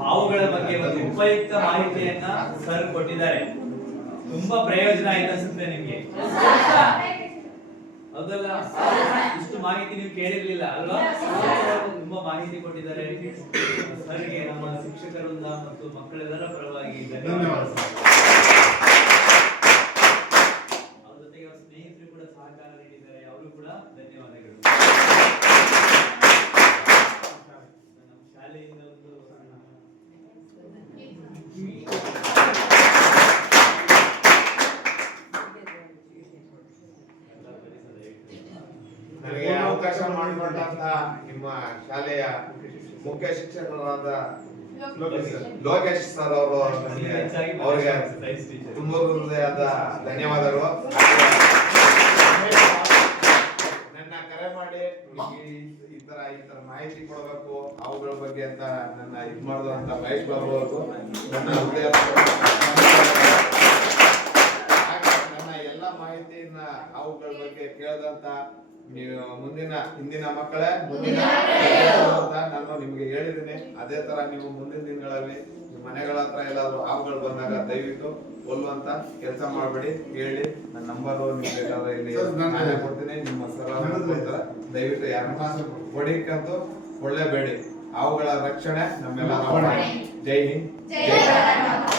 ಹಾವುಗಳ ಬಗ್ಗೆ ಒಂದು ಉಪಯುಕ್ತ ಮಾಹಿತಿಯನ್ನ ಸರ್ ಕೊಟ್ಟಿದ್ದಾರೆ. ತುಂಬಾ ಪ್ರಯೋಜನ ಆಯ್ತು ಅನ್ಸುತ್ತೆ ನಿಮ್ಗೆ, ಹೌದಲ್ಲ? ಇಷ್ಟು ಮಾಹಿತಿ ನೀವು ಕೇಳಿರ್ಲಿಲ್ಲ ಅಲ್ವಾ? ತುಂಬಾ ಮಾಹಿತಿ ಕೊಟ್ಟಿದ್ದಾರೆ. ಸರ್ಗೆ ನಮ್ಮ ಶಿಕ್ಷಕರಿಂದ ಮತ್ತು ಮಕ್ಕಳೆಲ್ಲರ ಪರವಾಗಿ ಧನ್ಯವಾದ. ಅವ್ರ ಜೊತೆಗೆ ಅವ್ರ ಸ್ನೇಹಿತರು ಕೂಡ ಸಹಕಾರ ನೀಡಿದ್ದಾರೆ, ಅವರು ಕೂಡ ಧನ್ಯವಾದಗಳು. ನಮ್ಮ ಶಾಲೆಯಿಂದ ಒಂದು ನನಗೆ ಅವಕಾಶ ಮಾಡಿಕೊಟ್ಟಂತ ನಿಮ್ಮ ಶಾಲೆಯ ಮುಖ್ಯ ಶಿಕ್ಷಕರಾದ ಲೋಕೇಶ್ ಸರ್ ಅವರು ಅವರಿಗೆ ತುಂಬ ಹೃದಯದ ಧನ್ಯವಾದಗಳು. ನನ್ನ ಕರೆ ಮಾಡಿ ಈ ತರ ಮಾಹಿತಿ ಕೊಡಬೇಕು ಅವುಗಳ ಬಗ್ಗೆ ಅಂತ ನನ್ನ ಇದು ಮಾಡಿದಂತ ಮಹೇಶ್ ಬಾಬು ಅವರು ನನ್ನ ಹೃದಯ ನನ್ನ ಎಲ್ಲ ಮಾಹಿತಿಯನ್ನ ಅವುಗಳ ಬಗ್ಗೆ ಕೇಳಿದಂತ ನೀವು ಹಿಂದಿನ ಮಕ್ಕಳೇ ಮುಂದಿನ ನಾನು ನಿಮ್ಗೆ ಹೇಳಿದ್ದೀನಿ. ಅದೇ ತರ ನೀವು ಮುಂದಿನ ದಿನಗಳಲ್ಲಿ ನಿಮ್ಮ ಮನೆಗಳ ಹತ್ರ ಎಲ್ಲಾದ್ರೂ ಹಾವುಗಳು ಬಂದಾಗ ದಯವಿಟ್ಟು ಕೊಲ್ಲುವಂತ ಕೆಲಸ ಮಾಡಬೇಡಿ. ಹೇಳಿ ನನ್ನ ನಂಬರ್ ನಿಮ್ಗೆ ಬೇಕಾದ್ರೆ ಇಲ್ಲಿ ನಾನೇ ಕೊಡ್ತೀನಿ, ನಿಮ್ಮ ಸರ ಕೊಡ್ತಾರೆ. ದಯವಿಟ್ಟು ಯಾರನ್ನ ಹೊಡಿಕಂತೂ ಕೊಳ್ಳೇಬೇಡಿ. ಹಾವುಗಳ ರಕ್ಷಣೆ ನಮ್ಮೆಲ್ಲ. ಜೈ ಹಿಂದ್, ಜೈ ಭಾರತ್.